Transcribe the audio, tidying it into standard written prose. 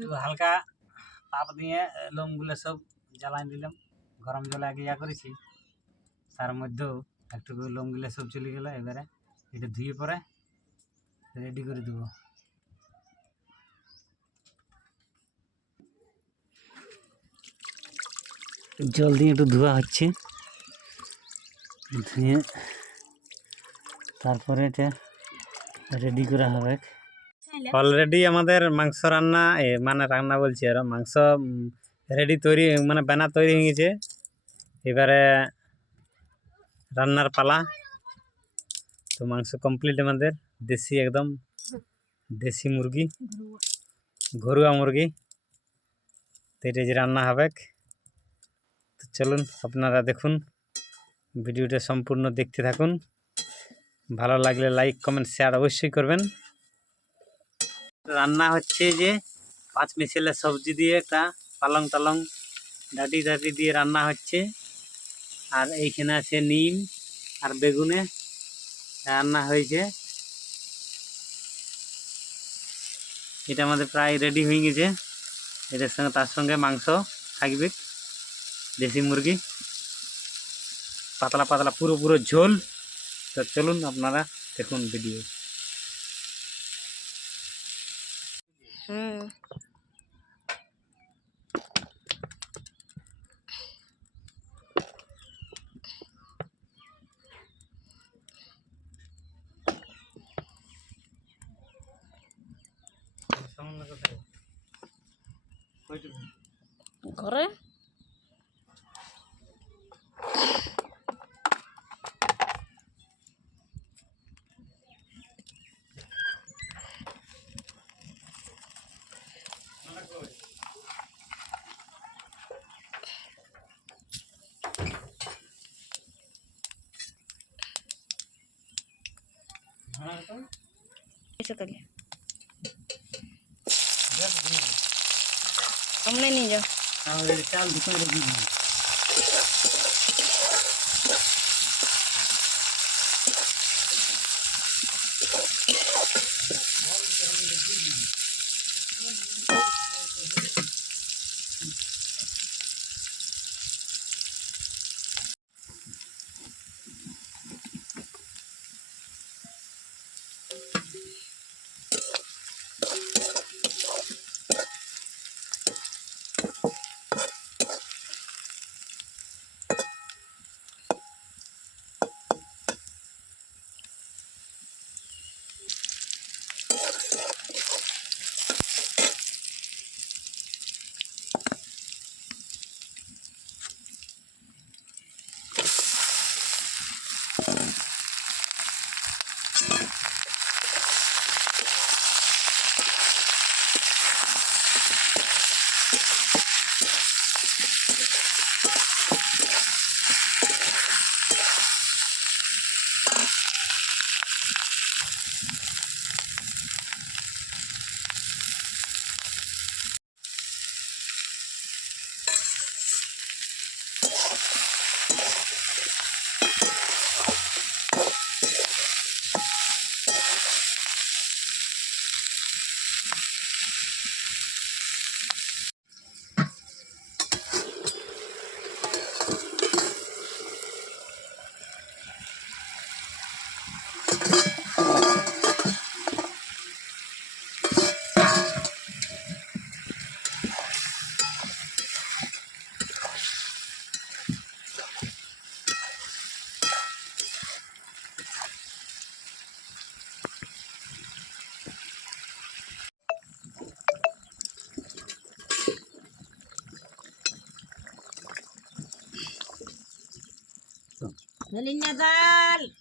একটু হালকা তাপ দিয়ে লোমগুলো সব জ্বালাই দিলাম, গরম জলে আগে ইয়া করেছি, তার মধ্যেও একটু লোমগুলো সব চলে গেল। এবারে এটা ধুয়ে পরে রেডি করে দেবো। জল দিয়ে একটু ধোয়া হচ্ছে, ধুয়ে তারপরে এটা রেডি করা হবে। অলরেডি আমাদের মাংস রান্না মানে রান্না বলছি আর মাংস রেডি তৈরি মানে বানা তৈরি হয়ে গেছে। এবারে রান্নার পালা। তো মাংস কমপ্লিট আমাদের, দেশি একদম দেশি মুরগি, ঘরোয়া মুরগি। তো এটা যে রান্না হবে, তো চলুন আপনারা দেখুন, ভিডিওটা সম্পূর্ণ দেখতে থাকুন। ভালো লাগলে লাইক কমেন্ট শেয়ার অবশ্যই করবেন। রান্না হচ্ছে যে 5 মিশালি সবজি দিয়ে একটা পালং টালং ডাটি ডাটি দিয়ে রান্না হচ্ছে। আর এইখানে আছে নিম আর বেগুনে রান্না হয়েছে। এটা আমাদের প্রায় রেডি হয়ে গেছে। এটার সঙ্গে তার সঙ্গে মাংস থাকবে, দেশি মুরগি, পাতলা পাতলা পুরো পুরো ঝোল। তো চলুন আপনারা দেখুন ভিডিও। ঘরে তাহলে সামনে নিয়ে যাও। চাল দুটো রেডি। Dalinya dal.